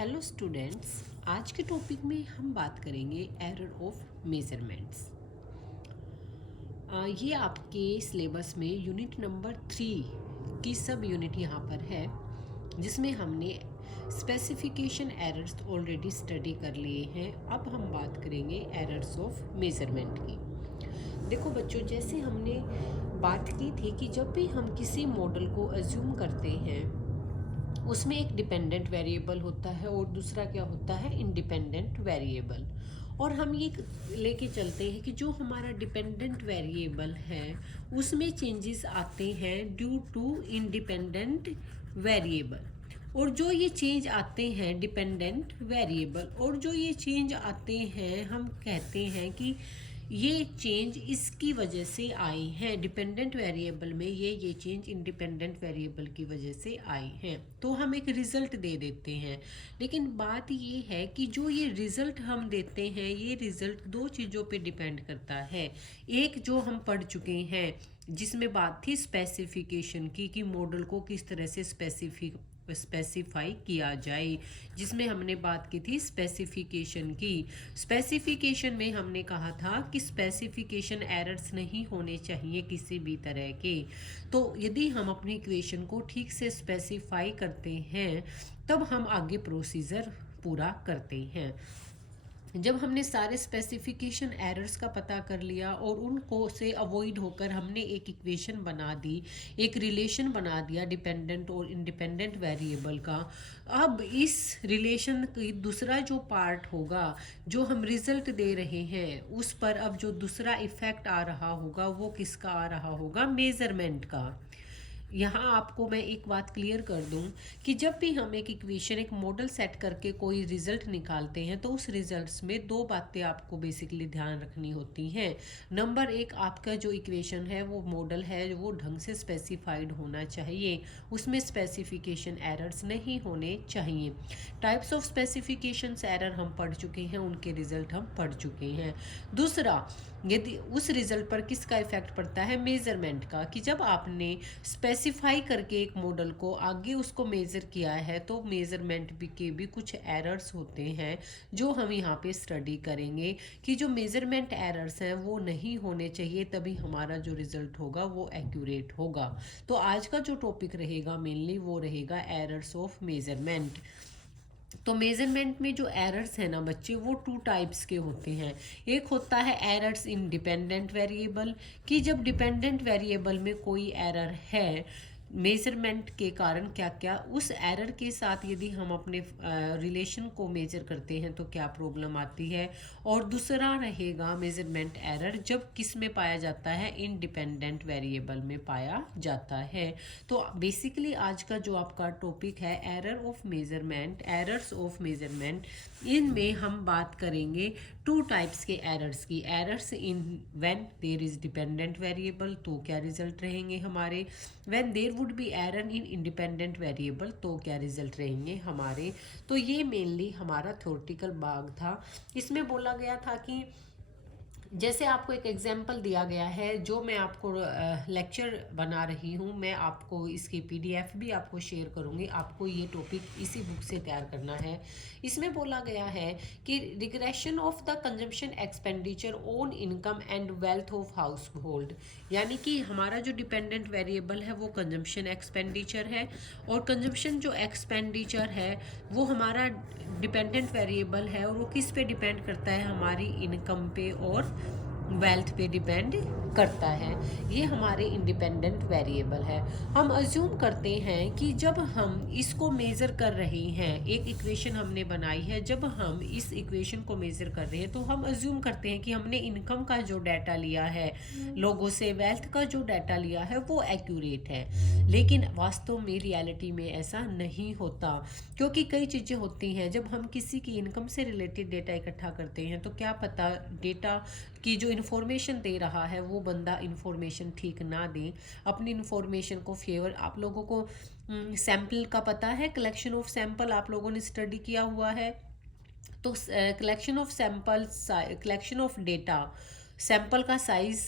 Hello students, आज के topic में हम बात करेंगे एरर ऑफ मेजरमेंट्स। ये आपके सिलेबस में यूनिट नंबर 3 की सब यूनिट यहाँ पर है, जिसमें हमने स्पेसिफिकेशन एरर्स ऑलरेडी स्टडी कर लिए हैं। अब हम बात करेंगे एरर्स ऑफ मेजरमेंट की। देखो बच्चों, जैसे हमने बात की थी कि जब भी हम किसी मॉडल को अज्यूम करते हैं उसमें एक डिपेंडेंट वेरिएबल होता है और दूसरा क्या होता है, इंडिपेंडेंट वेरिएबल। और हम ये लेके चलते हैं कि जो हमारा डिपेंडेंट वेरिएबल है उसमें चेंजेस आते हैं ड्यू टू इंडिपेंडेंट वेरिएबल। और जो ये चेंज आते हैं डिपेंडेंट वेरिएबल और जो ये चेंज आते हैं, हम कहते हैं कि ये चेंज इसकी वजह से आई हैं। डिपेंडेंट वेरिएबल में ये चेंज इंडिपेंडेंट वेरिएबल की वजह से आई हैं, तो हम एक रिज़ल्ट दे देते हैं। लेकिन बात ये है कि जो ये रिज़ल्ट हम देते हैं, ये रिज़ल्ट दो चीज़ों पे डिपेंड करता है। एक जो हम पढ़ चुके हैं जिसमें बात थी स्पेसिफिकेशन की, कि मॉडल को किस तरह से स्पेसिफाई किया जाए, जिसमें हमने बात की थी स्पेसिफिकेशन की। स्पेसिफिकेशन में हमने कहा था कि स्पेसिफिकेशन एरर्स नहीं होने चाहिए किसी भी तरह के। तो यदि हम अपनी इक्वेशन को ठीक से स्पेसिफाई करते हैं तब हम आगे प्रोसीजर पूरा करते हैं। जब हमने सारे स्पेसिफिकेशन एरर्स का पता कर लिया और उनको से अवॉइड होकर हमने एक इक्वेशन बना दी, एक रिलेशन बना दिया डिपेंडेंट और इंडिपेंडेंट वेरिएबल का। अब इस रिलेशन की दूसरा जो पार्ट होगा, जो हम रिजल्ट दे रहे हैं, उस पर अब जो दूसरा इफेक्ट आ रहा होगा वो किसका आ रहा होगा, मेजरमेंट का। यहाँ आपको मैं एक बात क्लियर कर दूं कि जब भी हम एक इक्वेशन, एक मॉडल सेट करके कोई रिजल्ट निकालते हैं तो उस रिजल्ट्स में दो बातें आपको बेसिकली ध्यान रखनी होती हैं। नंबर एक, आपका जो इक्वेशन है, वो मॉडल है, वो ढंग से स्पेसिफाइड होना चाहिए, उसमें स्पेसिफिकेशन एरर्स नहीं होने चाहिए। टाइप्स ऑफ स्पेसिफिकेशन एरर हम पढ़ चुके हैं, उनके रिजल्ट हम पढ़ चुके हैं। दूसरा, यदि उस रिजल्ट पर किसका इफेक्ट पड़ता है, मेजरमेंट का, कि जब आपने स्पेसिफाई करके एक मॉडल को आगे उसको मेज़र किया है तो मेज़रमेंट के भी कुछ एरर्स होते हैं जो हम यहाँ पे स्टडी करेंगे कि जो मेज़रमेंट एरर्स हैं वो नहीं होने चाहिए, तभी हमारा जो रिज़ल्ट होगा वो एक्यूरेट होगा। तो आज का जो टॉपिक रहेगा मेनली वो रहेगा एरर्स ऑफ मेज़रमेंट। तो मेजरमेंट में जो एरर्स है ना बच्चे, वो टू टाइप्स के होते हैं। एक होता है एरर्स इन डिपेंडेंट वेरिएबल, कि जब डिपेंडेंट वेरिएबल में कोई एरर है मेजरमेंट के कारण, क्या क्या उस एरर के साथ यदि हम अपने रिलेशन को मेजर करते हैं तो क्या प्रॉब्लम आती है। और दूसरा रहेगा मेजरमेंट एरर जब किस में पाया जाता है, इंडिपेंडेंट वेरिएबल में पाया जाता है। तो बेसिकली आज का जो आपका टॉपिक है error of measurement, errors of measurement, इनमें हम बात करेंगे टू टाइप्स के एरर्स की। Errors in when there is dependent variable, तो क्या रिजल्ट रहेंगे हमारे। When there would be error in independent variable, तो क्या रिजल्ट रहेंगे हमारे। तो ये मेनली हमारा थ्योरेटिकल भाग था। इसमें बोला गया था कि जैसे आपको एक एग्जाम्पल दिया गया है, जो मैं आपको लेक्चर बना रही हूँ, मैं आपको इसकी पीडीएफ भी आपको शेयर करूँगी। आपको ये टॉपिक इसी बुक से तैयार करना है। इसमें बोला गया है कि regression of the consumption expenditure on income and wealth of house hold, यानी कि हमारा जो डिपेंडेंट वेरिएबल है वो कंजम्पशन एक्सपेंडिचर है, और कंजम्पशन जो एक्सपेंडिचर है वो हमारा डिपेंडेंट वेरिएबल है, और वो किस पे डिपेंड करता है, हमारी इनकम पे और वेल्थ पे डिपेंड करता है। ये हमारे इंडिपेंडेंट वेरिएबल है। हम अज्यूम करते हैं कि जब हम इसको मेज़र कर रहे हैं, एक इक्वेशन हमने बनाई है, जब हम इस इक्वेशन को मेज़र कर रहे हैं तो हम अज्यूम करते हैं कि हमने इनकम का जो डाटा लिया है लोगों से, वेल्थ का जो डाटा लिया है वो एक्यूरेट है। लेकिन वास्तव में रियलिटी में ऐसा नहीं होता, क्योंकि कई चीज़ें होती हैं। जब हम किसी की इनकम से रिलेटेड डेटा इकट्ठा करते हैं तो क्या पता डेटा की जो इन्फॉर्मेशन दे रहा है वो बंदा इन्फॉर्मेशन ठीक ना दे, अपनी इन्फॉर्मेशन को फेवर। आप लोगों को सैम्पल का पता है, कलेक्शन ऑफ सैम्पल आप लोगों ने स्टडी किया हुआ है। तो collection of sample, collection of data, sample का साइज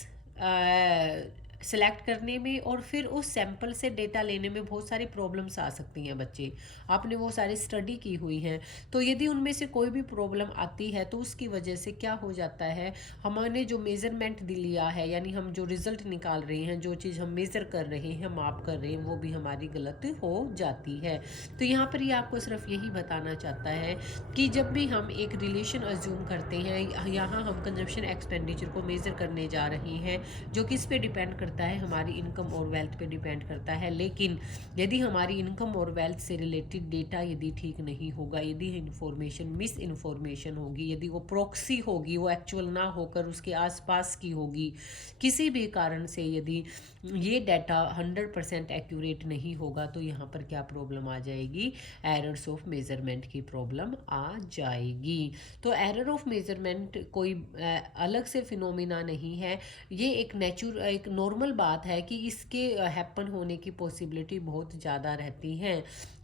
सेलेक्ट करने में और फिर उस सैंपल से डेटा लेने में बहुत सारी प्रॉब्लम्स आ सकती हैं बच्चे। आपने वो सारी स्टडी की हुई है, तो यदि उनमें से कोई भी प्रॉब्लम आती है तो उसकी वजह से क्या हो जाता है, हमने जो मेज़रमेंट लिया है, यानी हम जो रिज़ल्ट निकाल रहे हैं, जो चीज़ हम मेज़र कर रहे हैं, माप कर रहे हैं, वो भी हमारी गलत हो जाती है। तो यहाँ पर ये आपको सिर्फ यही बताना चाहता है कि जब भी हम एक रिलेशन अज्यूम करते हैं, यहाँ हम कंजम्पशन एक्सपेंडिचर को मेज़र करने जा रहे हैं, जो किस पे डिपेंड करता है, हमारी इनकम और वेल्थ पे डिपेंड करता है। लेकिन यदि हमारी इनकम और वेल्थ से रिलेटेड डेटा यदि ठीक नहीं होगा, यदि इंफॉर्मेशन मिस इन्फॉर्मेशन होगी, यदि वो प्रॉक्सी होगी, वो एक्चुअल ना होकर उसके आसपास की होगी, किसी भी कारण से यदि ये डाटा 100% एक्यूरेट नहीं होगा, तो यहाँ पर क्या प्रॉब्लम आ जाएगी, एरर्स ऑफ मेजरमेंट की प्रॉब्लम आ जाएगी। तो एरर ऑफ मेजरमेंट कोई अलग से फिनोमिना नहीं है, ये एक नॉर्मल बात है कि इसके हैपन होने की पॉसिबिलिटी बहुत ज़्यादा रहती है।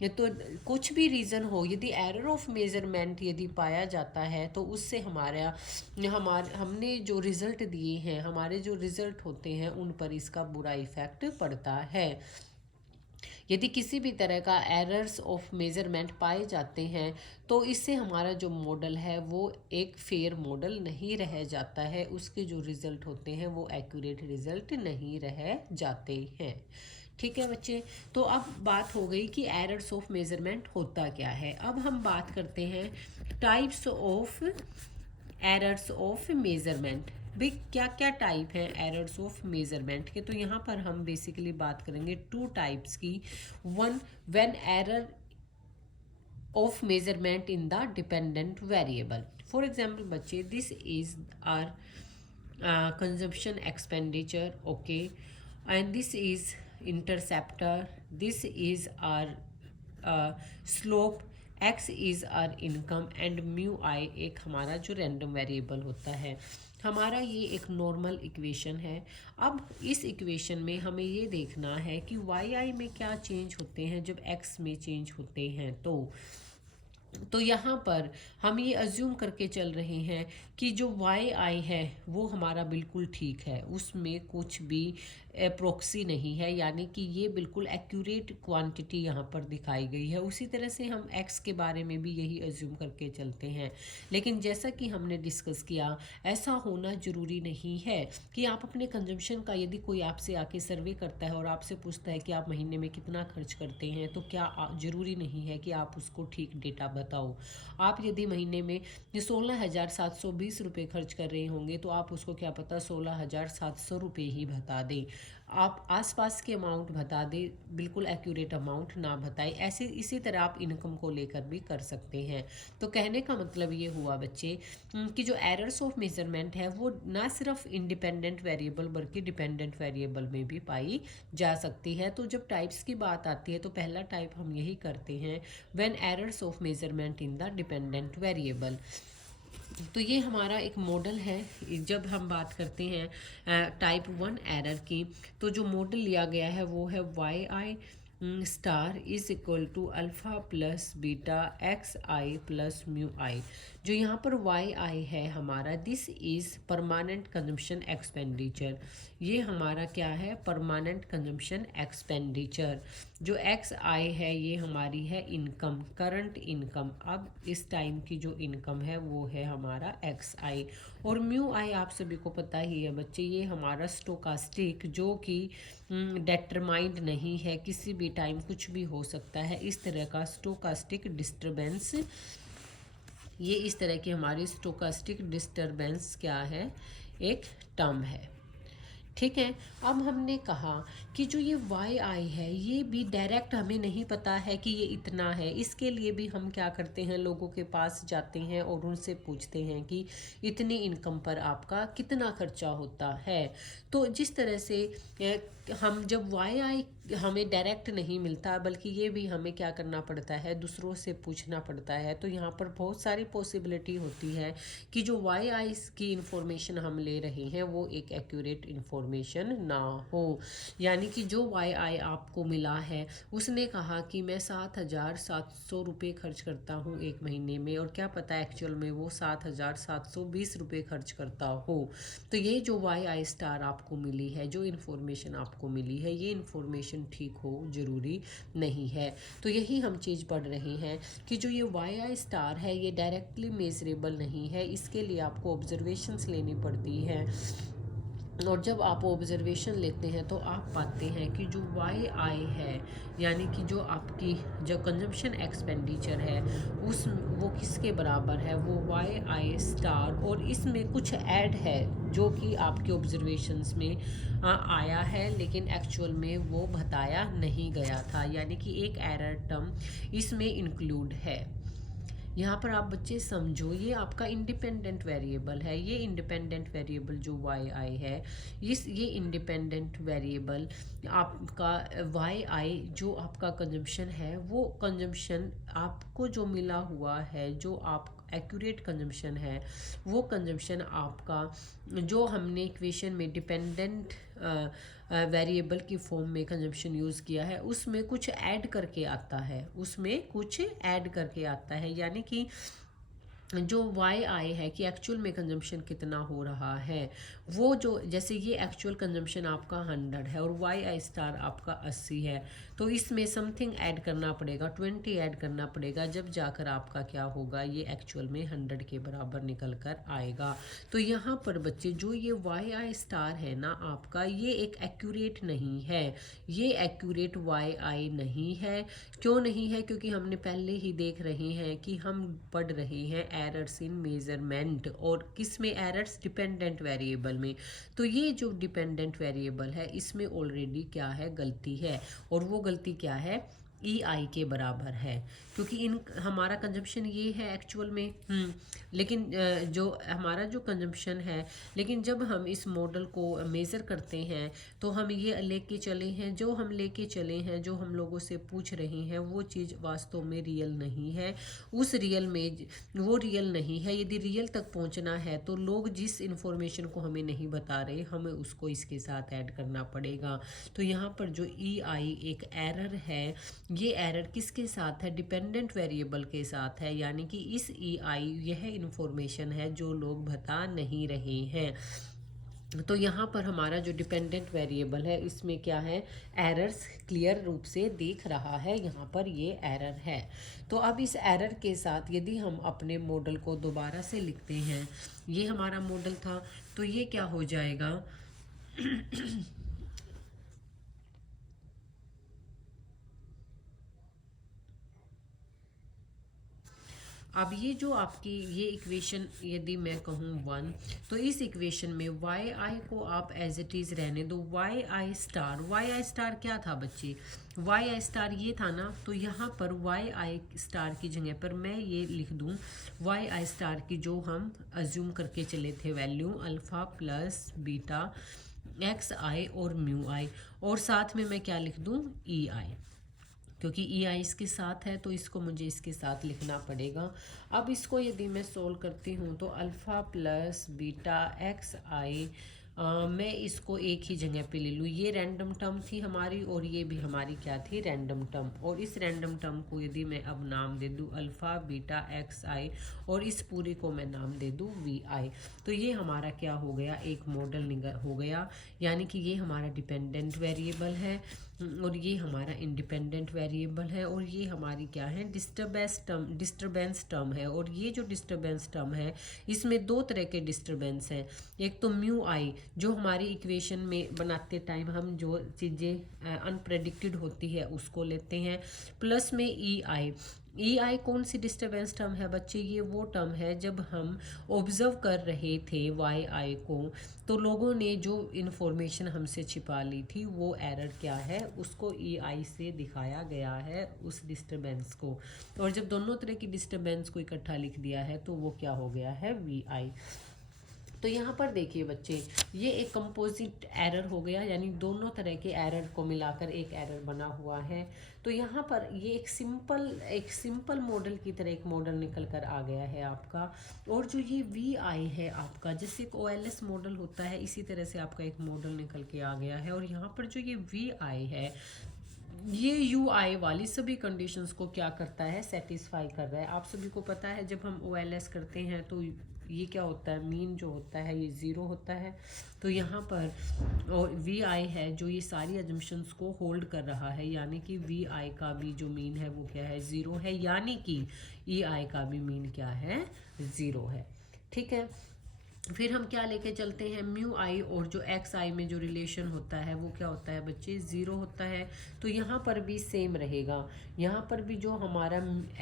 तो कुछ भी रीज़न हो, यदि एरर ऑफ मेजरमेंट यदि पाया जाता है तो उससे हमने जो रिज़ल्ट दिए हैं, हमारे जो रिज़ल्ट होते हैं, उन पर इसका बुरा इफ़ेक्ट पड़ता है। यदि किसी भी तरह का एरर्स ऑफ मेज़रमेंट पाए जाते हैं तो इससे हमारा जो मॉडल है वो एक फेयर मॉडल नहीं रह जाता है, उसके जो रिज़ल्ट होते हैं वो एक्यूरेट रिज़ल्ट नहीं रह जाते हैं। ठीक है बच्चे, तो अब बात हो गई कि एरर्स ऑफ मेज़रमेंट होता क्या है। अब हम बात करते हैं types of errors of measurement. भाई क्या क्या टाइप है एरर्स ऑफ मेज़रमेंट के, तो यहाँ पर हम बेसिकली बात करेंगे टू टाइप्स की। One, when error of measurement in the dependent variable. For example बच्चे, this is our consumption expenditure, okay, and this is interceptor, this is our slope, x is our income and mu I एक हमारा जो random variable होता है। हमारा ये एक normal equation है। अब इस इक्वेशन में हमें ये देखना है कि वाई आई में क्या चेंज होते हैं जब एक्स में चेंज होते हैं। तो यहाँ पर हम ये अज्यूम करके चल रहे हैं कि जो वाई आई है वो हमारा बिल्कुल ठीक है, उसमें कुछ भी प्रॉक्सी नहीं है, यानी कि ये बिल्कुल एक्यूरेट क्वांटिटी यहाँ पर दिखाई गई है। उसी तरह से हम एक्स के बारे में भी यही अज्यूम करके चलते हैं। लेकिन जैसा कि हमने डिस्कस किया, ऐसा होना ज़रूरी नहीं है कि आप अपने कंजम्पशन का, यदि कोई आपसे आके सर्वे करता है और आपसे पूछता है कि आप महीने में कितना खर्च करते हैं, तो क्या ज़रूरी नहीं है कि आप उसको ठीक डेटा बताओ। आप यदि महीने में 16,720 रुपये खर्च कर रहे होंगे तो आप उसको क्या पता 16,700 रुपये ही बता दें, आप आसपास के अमाउंट बता दें, बिल्कुल एक्यूरेट अमाउंट ना बताएं। ऐसे इसी तरह आप इनकम को लेकर भी कर सकते हैं। तो कहने का मतलब ये हुआ बच्चे कि जो एरर्स ऑफ मेजरमेंट है वो ना सिर्फ इंडिपेंडेंट वेरिएबल बल्कि डिपेंडेंट वेरिएबल में भी पाई जा सकती है। तो जब टाइप्स की बात आती है तो पहला टाइप हम यही करते हैं, when errors of measurement in the dependent variable. तो ये हमारा एक मॉडल है। जब हम बात करते हैं टाइप 1 एरर की, तो जो मॉडल लिया गया है वो है Y I star is equal to alpha plus beta X I plus mu I. जो यहाँ पर वाई आई है हमारा, this is permanent consumption expenditure. ये हमारा क्या है, परमानेंट कंजम्पशन एक्सपेंडिचर। जो एक्स आई है ये हमारी है इनकम, करंट इनकम। अब इस टाइम की जो इनकम है वो है हमारा एक्स आई। और म्यू आई आप सभी को पता ही है बच्चे, ये हमारा स्टोकास्टिक, जो कि डेटरमाइंड नहीं है, किसी भी टाइम कुछ भी हो सकता है। इस तरह का स्टोकास्टिक डिस्टरबेंस, ये इस तरह की हमारी स्टोकास्टिक डिस्टरबेंस क्या है, एक टर्म है। ठीक है, अब हमने कहा कि जो ये वाई आई है ये भी डायरेक्ट हमें नहीं पता है कि ये इतना है। इसके लिए भी हम क्या करते हैं, लोगों के पास जाते हैं और उनसे पूछते हैं कि इतनी इनकम पर आपका कितना खर्चा होता है। तो जिस तरह से हम जब वाई आई हमें डायरेक्ट नहीं मिलता, बल्कि ये भी हमें क्या करना पड़ता है, दूसरों से पूछना पड़ता है। तो यहाँ पर बहुत सारी पॉसिबिलिटी होती है कि जो वाई आई की इंफॉर्मेशन हम ले रहे हैं वो एक एक्यूरेट इंफॉर्मेशन ना हो। यानी कि जो वाई आई आपको मिला है, उसने कहा कि मैं 7,700 रुपये खर्च करता हूँ एक महीने में, और क्या पता एक्चुअल में वो 7,720 रुपये खर्च करता हो। तो ये जो वाई आई स्टार आपको मिली है, जो इन्फॉर्मेशन आपको मिली है, ये इन्फॉर्मेशन ठीक हो ज़रूरी नहीं है। तो यही हम चीज़ पढ़ रहे हैं कि जो ये वाई आई स्टार है ये डायरेक्टली मेजरेबल नहीं है, इसके लिए आपको ऑब्जर्वेशंस लेनी पड़ती है। और जब आप ऑब्जर्वेशन लेते हैं तो आप पाते हैं कि जो वाई आई है, यानी कि जो आपकी जो कंजम्पशन एक्सपेंडिचर है उस वो किसके बराबर है, वो वाई आई स्टार, और इसमें कुछ ऐड है जो कि आपके ऑब्जर्वेशंस में आया है, लेकिन एक्चुअल में वो बताया नहीं गया था। यानी कि एक एरर टर्म इसमें इंक्लूड है। यहाँ पर आप बच्चे समझो, ये आपका इंडिपेंडेंट वेरिएबल है। ये इंडिपेंडेंट वेरिएबल जो वाई आई है, ये इंडिपेंडेंट वेरिएबल आपका वाई आई जो आपका कंजम्पशन है, वो कंजम्पशन आपको जो मिला हुआ है, जो आप एक्यूरेट कंजम्पशन है, वो कंजम्पशन आपका जो हमने इक्वेशन में डिपेंडेंट वेरिएबल की फॉर्म में कंजम्पशन यूज़ किया है, उसमें कुछ ऐड करके आता है, उसमें कुछ ऐड करके आता है। यानी कि जो वाई आई है कि एक्चुअल में कंजम्पशन कितना हो रहा है, वो जो जैसे ये एक्चुअल कंजम्पशन आपका 100 है और वाई आई स्टार आपका 80 है, तो इसमें समथिंग ऐड करना पड़ेगा, 20 ऐड करना पड़ेगा, जब जाकर आपका क्या होगा, ये एक्चुअल में 100 के बराबर निकल कर आएगा। तो यहाँ पर बच्चे जो ये वाई आई स्टार है ना आपका, ये एक एक्यूरेट नहीं है, ये एक्यूरेट वाई आई नहीं है। क्यों नहीं है? क्योंकि हमने पहले ही देख रहे हैं कि हम पढ़ रहे हैं एरर्स इन मेजरमेंट, और किस में एरर्स, डिपेंडेंट वेरिएबल में। तो ये जो डिपेंडेंट वेरिएबल है इसमें ऑलरेडी क्या है, गलती है, और वो गलती क्या है, ई आई के बराबर है, क्योंकि इन हमारा कंजम्पशन ये है एक्चुअल में। लेकिन जो हमारा जो कंजम्पशन है, लेकिन जब हम इस मॉडल को मेज़र करते हैं तो हम ये लेके चले हैं, जो हम लेके चले हैं, जो हम लोगों से पूछ रहे हैं, वो चीज़ वास्तव में रियल नहीं है। उस रियल में वो रियल नहीं है। यदि रियल तक पहुंचना है तो लोग जिस इन्फॉर्मेशन को हमें नहीं बता रहे, हमें उसको इसके साथ ऐड करना पड़ेगा। तो यहाँ पर जो ई आई एक एरर है, ये एरर किसके साथ है, डिपेंडेंट वेरिएबल के साथ है। यानी कि इस ई आई यह इंफॉर्मेशन है जो लोग बता नहीं रहे हैं। तो यहाँ पर हमारा जो डिपेंडेंट वेरिएबल है इसमें क्या है, एरर्स क्लियर रूप से दिख रहा है, यहाँ पर ये एरर है। तो अब इस एरर के साथ यदि हम अपने मॉडल को दोबारा से लिखते हैं, ये हमारा मॉडल था, तो ये क्या हो जाएगा अब ये जो आपकी ये इक्वेशन यदि मैं कहूँ 1, तो इस इक्वेशन में वाई आई को आप एज इट इज़ रहने दो। वाई आई स्टार क्या था बच्चे, वाई आई स्टार ये था ना, तो यहाँ पर वाई आई स्टार की जगह पर मैं ये लिख दूँ, वाई आई स्टार की जो हम अज्यूम करके चले थे value, alpha plus beta X I और म्यू आई, और साथ में मैं क्या लिख दूँ, ई आई, क्योंकि ई आई इसके साथ है तो इसको मुझे इसके साथ लिखना पड़ेगा। अब इसको यदि मैं सोल्व करती हूँ तो अल्फ़ा प्लस बीटा एक्स आई, मैं इसको एक ही जगह पे ले लूँ, ये रैंडम टर्म थी हमारी और ये भी हमारी क्या थी, रैंडम टर्म, और इस रैंडम टर्म को यदि मैं अब नाम दे दूँ अल्फ़ा बीटा एक्स आई, और इस पूरी को मैं नाम दे दूँ वी आई, तो ये हमारा क्या हो गया, एक मॉडल हो गया। यानी कि ये हमारा डिपेंडेंट वेरिएबल है और ये हमारा इंडिपेंडेंट वेरिएबल है, और ये हमारी क्या है, डिस्टर्बेंस टर्म है। और ये जो डिस्टर्बेंस टर्म है इसमें दो तरह के डिस्टर्बेंस हैं, एक तो म्यू आई जो हमारी इक्वेशन में बनाते टाइम हम जो चीज़ें अनप्रेडिक्टेड होती है उसको लेते हैं, प्लस में ई आई कौन सी डिस्टर्बेंस टर्म है बच्चे, ये वो टर्म है जब हम ऑब्जर्व कर रहे थे वाई आई को, तो लोगों ने जो इन्फॉर्मेशन हमसे छिपा ली थी वो एरर क्या है, उसको ई आई से दिखाया गया है उस डिस्टर्बेंस को, और जब दोनों तरह की डिस्टर्बेंस को इकट्ठा लिख दिया है तो वो क्या हो गया है, वी आई। तो यहाँ पर देखिए बच्चे, ये एक कंपोजिट एरर हो गया, यानी दोनों तरह के एरर को मिलाकर एक एरर बना हुआ है। तो यहाँ पर ये एक सिंपल मॉडल की तरह एक मॉडल निकल कर आ गया है आपका। और जो ये वी आई है आपका, जैसे एक OLS मॉडल होता है, इसी तरह से आपका एक मॉडल निकल के आ गया है। और यहाँ पर जो ये वी आई है, ये यू आई वाली सभी कंडीशंस को क्या करता है, सेटिस्फाई कर रहा है। आप सभी को पता है जब हम OLS करते हैं तो ये क्या होता है, मीन जो होता है ये ज़ीरो होता है। तो यहाँ पर और वी आई है जो ये सारी अजम्पशंस को होल्ड कर रहा है, यानी कि वी आई का भी जो मीन है वो क्या है, ज़ीरो है, यानी कि ई आई का भी मीन क्या है, ज़ीरो है। ठीक है, फिर हम क्या लेके चलते हैं, म्यू आई और जो एक्स आई में जो रिलेशन होता है वो क्या होता है बच्चे, ज़ीरो होता है। तो यहाँ पर भी सेम रहेगा, यहाँ पर भी जो हमारा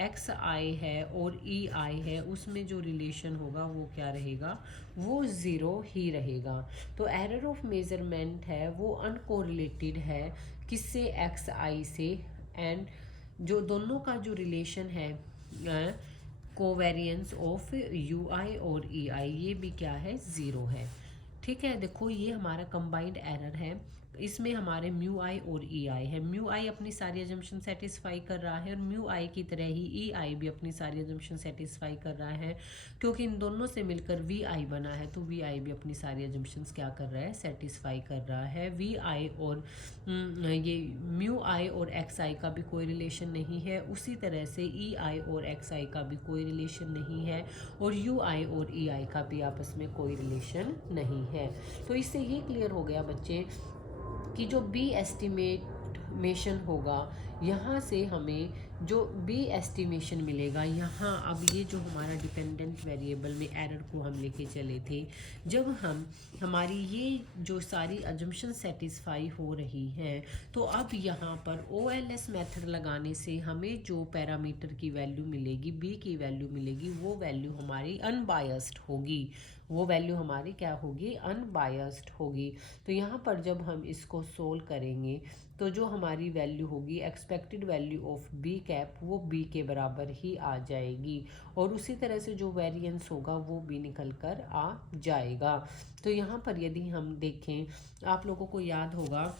एक्स आई है और ई आई है उसमें जो रिलेशन होगा वो क्या रहेगा, वो ज़ीरो ही रहेगा। तो एरर ऑफ मेजरमेंट है वो अनकोरिलेटेड है किससे, एक्स आई से। एंड जो दोनों का जो रिलेशन है कोवेरियंस ऑफ यू आई और ई आई, ये भी क्या है, ज़ीरो है। ठीक है, देखो ये हमारा कंबाइंड एरर है, इसमें हमारे म्यू आई और ई आई है। म्यू आई अपनी सारी अजम्पशन सेटिस्फाई कर रहा है और म्यू आई की तरह ही ई आई भी अपनी सारी अजम्पशन सेटिस्फाई कर रहा है, क्योंकि इन दोनों से मिलकर वी आई बना है। तो वी आई भी अपनी सारी अजम्पशंस क्या कर रहा है, सेटिस्फाई कर रहा है। वी आई और ये म्यू आई और एक्स आई का भी कोई रिलेशन नहीं है, उसी तरह से ई आई और एक्स आई का भी कोई रिलेशन नहीं है, और यू आई और ई आई का भी आपस में कोई रिलेशन नहीं है। तो इससे ये क्लियर हो गया बच्चे कि जो बी एस्टिमेशन होगा, यहाँ से हमें जो बी एस्टिमेशन मिलेगा, यहाँ अब ये जो हमारा डिपेंडेंट वेरिएबल में एरर को हम लेके चले थे, जब हमारी ये जो सारी अजम्पशन सेटिस्फाई हो रही हैं, तो अब यहाँ पर OLS मेथड लगाने से हमें जो पैरामीटर की वैल्यू मिलेगी, बी की वैल्यू मिलेगी, वो वैल्यू हमारी अनबायस्ड होगी, वो वैल्यू हमारी क्या होगी, अनबायस्ड होगी। तो यहाँ पर जब हम इसको सोल्व करेंगे तो जो हमारी वैल्यू होगी, expected value of B cap, वो बी के बराबर ही आ जाएगी, और उसी तरह से जो वेरिएंस होगा वो भी निकल कर आ जाएगा। तो यहाँ पर यदि हम देखें, आप लोगों को याद होगा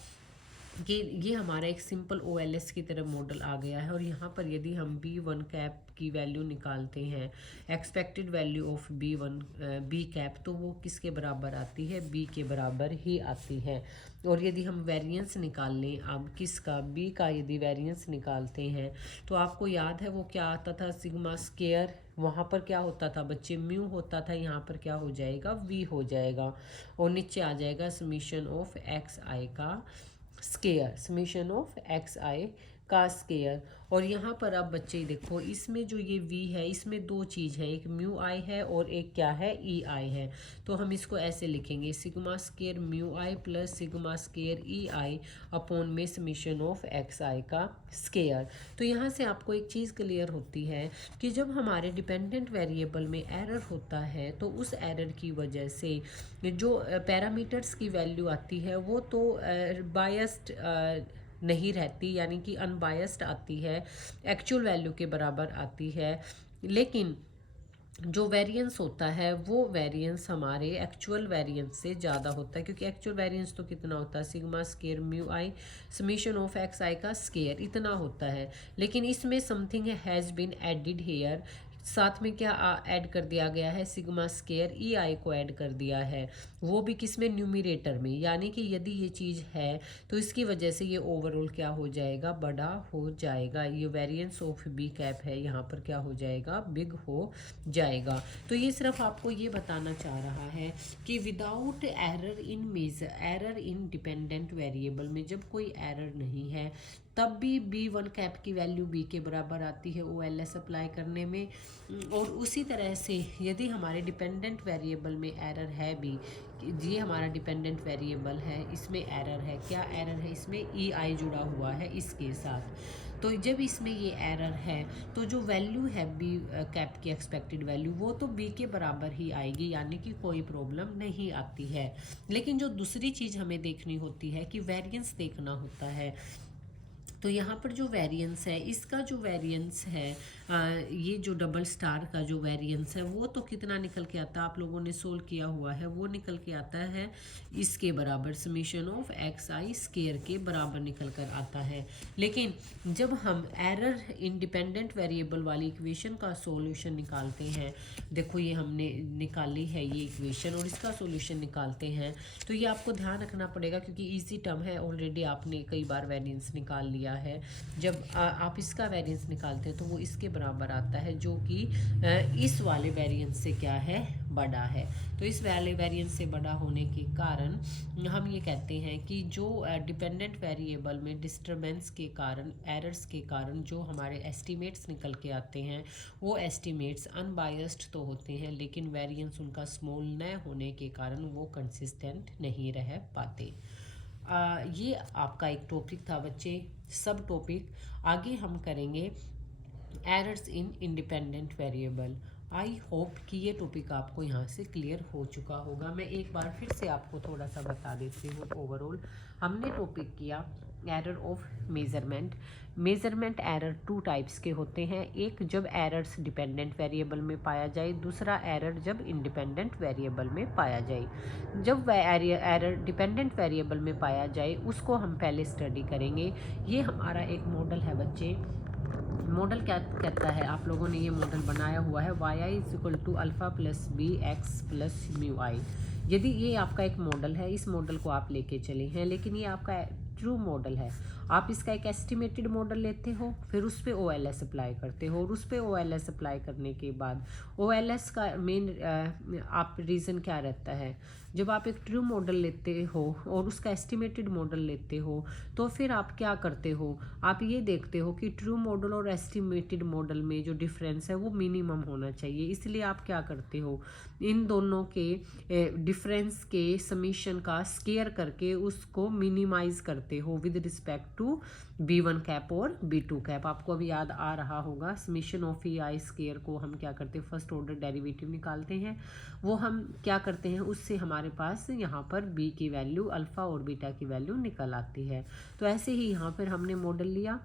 कि ये हमारा एक सिंपल OLS की तरह मॉडल आ गया है, और यहाँ पर यदि हम B1 कैप की वैल्यू निकालते हैं, expected value of B cap, तो वो किसके बराबर आती है, B के बराबर ही आती है। और यदि हम वेरिएंस निकाल लें अब किसका, B का यदि वेरिएंस निकालते हैं तो आपको याद है वो क्या आता था, सिग्मा स्केयर, वहाँ पर क्या होता था बच्चे, म्यू होता था, यहाँ पर क्या हो जाएगा, V हो जाएगा, और नीचे आ जाएगा समीशन ऑफ एक्स आई का square, summation of X I का स्केयर। और यहाँ पर आप बच्चे देखो, इसमें जो ये v है, इसमें दो चीज़ है, एक म्यू आई है और एक क्या है, ई आई है। तो हम इसको ऐसे लिखेंगे, सिग्मा स्केयर म्यू आई प्लस सिग्मा स्केयर ई आई अपॉन में समीशन ऑफ एक्स आई का स्केयर। तो यहाँ से आपको एक चीज़ क्लियर होती है कि जब हमारे डिपेंडेंट वेरिएबल में एरर होता है तो उस एरर की वजह से जो पैरामीटर्स की वैल्यू आती है वो तो बायस्ड नहीं रहती, यानी कि अनबायस्ड आती है, एक्चुअल वैल्यू के बराबर आती है। लेकिन जो वेरिएंस होता है वो वेरिएंस हमारे एक्चुअल वेरिएंस से ज़्यादा होता है, क्योंकि एक्चुअल वेरिएंस तो कितना होता है, sigma square mu I summation of X I का स्केयर, इतना होता है। लेकिन इसमें something has been added here, साथ में क्या ऐड कर दिया गया है, सिग्मा स्केयर ई आई को ऐड कर दिया है, वो भी किसमें, न्यूमिरेटर में। यानी कि यदि ये चीज़ है तो इसकी वजह से ये ओवरऑल क्या हो जाएगा, बड़ा हो जाएगा, ये वेरिएंस ऑफ बी कैप है यहाँ पर क्या हो जाएगा, बिग हो जाएगा। तो ये सिर्फ आपको ये बताना चाह रहा है कि without error in dependent variable में जब कोई एरर नहीं है तब भी B1 कैप की वैल्यू B के बराबर आती है OLS अप्लाई करने में। और उसी तरह से यदि हमारे डिपेंडेंट वेरिएबल में एरर है भी, ये हमारा डिपेंडेंट वेरिएबल है, इसमें एरर है, क्या एरर है, इसमें EI जुड़ा हुआ है इसके साथ। तो जब इसमें ये एरर है तो जो वैल्यू है B कैप की एक्सपेक्टेड वैल्यू, वो तो B के बराबर ही आएगी, यानी कि कोई प्रॉब्लम नहीं आती है। लेकिन जो दूसरी चीज़ हमें देखनी होती है कि वेरिएंस देखना होता है। तो यहाँ पर जो वेरिएंस है, इसका जो वेरिएंस है ये जो डबल स्टार का जो वेरिएंस है वो तो कितना निकल के आता है, आप लोगों ने सोल्व किया हुआ है, वो निकल के आता है इसके बराबर, summation of X I square के बराबर निकल कर आता है। लेकिन जब हम एरर इंडिपेंडेंट वेरिएबल वाली इक्वेशन का सॉल्यूशन निकालते हैं, देखो ये हमने निकाली है ये इक्वेशन, और इसका सॉल्यूशन निकालते हैं, तो ये आपको ध्यान रखना पड़ेगा क्योंकि इजी टर्म है, ऑलरेडी आपने कई बार वेरिएंस निकाल लिया है। जब आप इसका वेरिएंस निकालते हैं तो वो इसके बराबर आता है, जो कि इस वाले वेरिएंस से क्या है, बड़ा है। तो इस वाले वेरिएंस से बड़ा होने के कारण हम ये कहते हैं कि जो डिपेंडेंट वेरिएबल में डिस्टर्बेंस के कारण, एरर्स के कारण जो हमारे एस्टिमेट्स निकल के आते हैं, वो एस्टिमेट्स अनबायस्ड तो होते हैं, लेकिन वेरिएंस उनका स्मॉल न होने के कारण वो कंसिस्टेंट नहीं रह पाते। ये आपका एक टॉपिक था बच्चे, सब टॉपिक। आगे हम करेंगे errors in independent variable. I hope कि ये टॉपिक आपको यहाँ से क्लियर हो चुका होगा। मैं एक बार फिर से आपको थोड़ा सा बता देती हूँ। ओवरऑल हमने टॉपिक किया error of measurement. Measurement error 2 types के होते हैं, एक जब एरर्स डिपेंडेंट वेरिएबल में पाया जाए, दूसरा एरर जब इंडिपेंडेंट वेरिएबल में पाया जाए। जब वह एरर डिपेंडेंट वेरिएबल में पाया जाए उसको हम पहले स्टडी करेंगे। ये हमारा एक मॉडल है बच्चे। मॉडल क्या कहता है, आप लोगों ने ये मॉडल बनाया हुआ है, Y I is equal to alpha plus B X plus mu I. यदि ये आपका एक मॉडल है, इस मॉडल को आप लेके चले हैं, लेकिन ये आपका ट्रू मॉडल है, आप इसका एक एस्टिमेटेड मॉडल लेते हो, फिर उस पर OLS अप्लाई करते हो, और उस पर OLS अप्लाई करने के बाद OLS का मेन आप रीज़न क्या रहता है, जब आप एक ट्रू मॉडल लेते हो और उसका एस्टिमेटेड मॉडल लेते हो, तो फिर आप क्या करते हो, आप ये देखते हो कि ट्रू मॉडल और एस्टिमेटेड मॉडल में जो डिफरेंस है वो मिनिमम होना चाहिए। इसलिए आप क्या करते हो, इन दोनों के डिफरेंस के समीशन का स्केयर करके उसको मिनिमाइज करते हो with respect to B1 cap और B2 कैप। आपको अभी याद आ रहा होगा, समीशन ऑफ EI स्केयर को हम क्या करते हैं, फर्स्ट ऑर्डर डेरिवेटिव निकालते हैं, वो हम क्या करते हैं, उससे हमारे पास यहाँ पर B की वैल्यू, अल्फ़ा और बीटा की वैल्यू निकल आती है। तो ऐसे ही यहाँ पर हमने मॉडल लिया,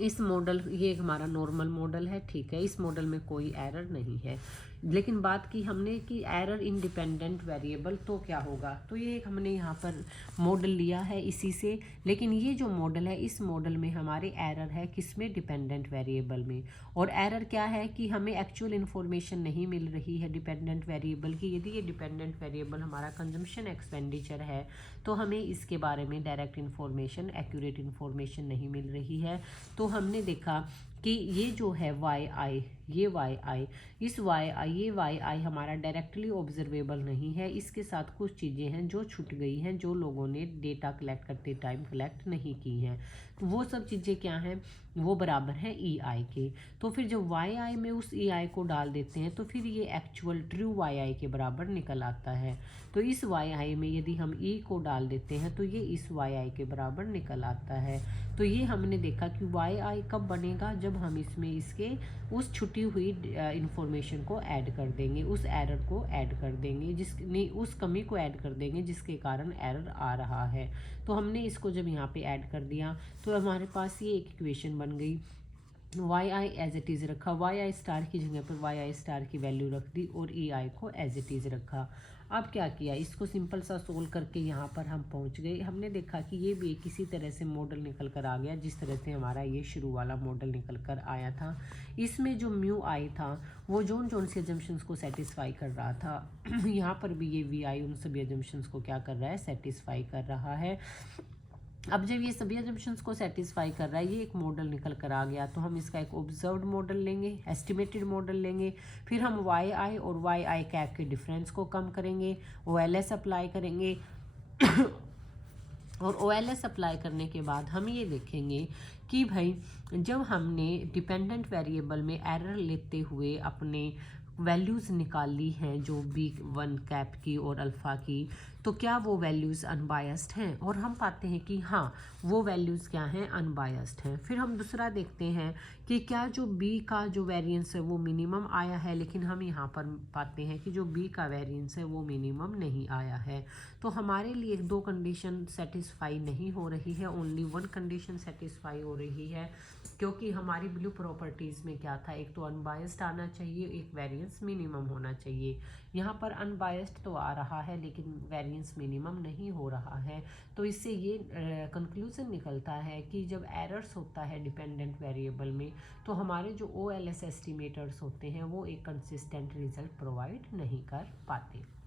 इस मॉडल, ये हमारा नॉर्मल मॉडल है, ठीक है, इस मॉडल में कोई एरर नहीं है। लेकिन बात की हमने कि एरर इंडिपेंडेंट वेरिएबल तो क्या होगा, तो ये एक हमने यहाँ पर मॉडल लिया है इसी से, लेकिन ये जो मॉडल है, इस मॉडल में हमारे एरर है किसमें, डिपेंडेंट वेरिएबल में। और एरर क्या है कि हमें एक्चुअल इन्फॉर्मेशन नहीं मिल रही है डिपेंडेंट वेरिएबल की। यदि ये डिपेंडेंट वेरिएबल हमारा कंजम्पशन एक्सपेंडिचर है, तो हमें इसके बारे में डायरेक्ट इन्फॉर्मेशन, एक्यूरेट इन्फॉर्मेशन नहीं मिल रही है। तो हमने देखा कि ये जो है वाई आई, ये वाई आई, इस वाई आई, ये वाई आई हमारा डायरेक्टली ऑब्जर्वेबल नहीं है, इसके साथ कुछ चीज़ें हैं जो छूट गई हैं, जो लोगों ने डेटा कलेक्ट करते टाइम कलेक्ट नहीं की हैं। तो वो सब चीज़ें क्या हैं, वो बराबर है ई आई के। तो फिर जब वाई आई में उस ई आई को डाल देते हैं तो फिर ये एक्चुअल ट्रू वाई आई के बराबर निकल आता है। तो इस वाई आई में यदि हम ई को डाल देते हैं तो ये इस वाई आई के बराबर निकल आता है। तो ये हमने देखा कि वाई आई कब बनेगा, जब हम इसमें इसके उस छुटी हुई इंफॉर्मेशन को ऐड कर देंगे, उस एरर को ऐड कर देंगे, उस कमी को ऐड कर देंगे जिसके कारण एरर आ रहा है। तो हमने इसको जब यहाँ पे ऐड कर दिया तो हमारे पास ये एक इक्वेशन बन गई। Y I as it is रखा, वाई आई स्टार की जगह पर वाई आई स्टार की वैल्यू रख दी और ई आई को एज इट इज़ रखा। अब क्या किया, इसको सिंपल सा सोल्व करके यहाँ पर हम पहुँच गए। हमने देखा कि ये भी किसी तरह से मॉडल निकल कर आ गया, जिस तरह से हमारा ये शुरू वाला मॉडल निकल कर आया था। इसमें जो म्यू आई था वो जोन से एजम्पशंस को सेटिस्फाई कर रहा था। यहाँ पर भी ये वी आई उन सभी एजम्पशंस को क्या कर रहा है, सेटिस्फाई कर रहा है। अब जब ये सभी एजम्पशंस को सेटिस्फाई कर रहा है, ये एक मॉडल निकल कर आ गया, तो हम इसका एक ऑब्जर्व्ड मॉडल लेंगे, एस्टिमेटेड मॉडल लेंगे, फिर हम वाई आई और वाई आई कैप के डिफरेंस को कम करेंगे, OLS अप्लाई करेंगे और OLS अप्लाई करने के बाद हम ये देखेंगे कि भाई जब हमने डिपेंडेंट वेरिएबल में एरर लेते हुए अपने वैल्यूज़ निकाल ली हैं, जो B1 कैप की और अल्फ़ा की, तो क्या वो वैल्यूज़ अनबायस्ड हैं, और हम पाते हैं कि हाँ, वो वैल्यूज़ क्या हैं, अनबायस्ड हैं। फिर हम दूसरा देखते हैं कि क्या जो बी का जो वेरिएंस है वो मिनिमम आया है, लेकिन हम यहाँ पर पाते हैं कि जो बी का वेरिएंस है वो मिनिमम नहीं आया है। तो हमारे लिए दो कंडीशन सेटिस्फाई नहीं हो रही है, ओनली वन कंडीशन सेटिस्फाई हो रही है, क्योंकि हमारी ब्लू प्रॉपर्टीज़ में क्या था, एक तो अनबायस्ड आना चाहिए, एक वेरिएंस मिनिमम होना चाहिए। यहाँ पर अनबायस्ड तो आ रहा है लेकिन वेरिएंस मिनिमम नहीं हो रहा है। तो इससे ये कंक्लूजन निकलता है कि जब एरर्स होता है डिपेंडेंट वेरिएबल में, तो हमारे जो OLS एस्टिमेटर्स होते हैं वो एक कंसिस्टेंट रिजल्ट प्रोवाइड नहीं कर पाते।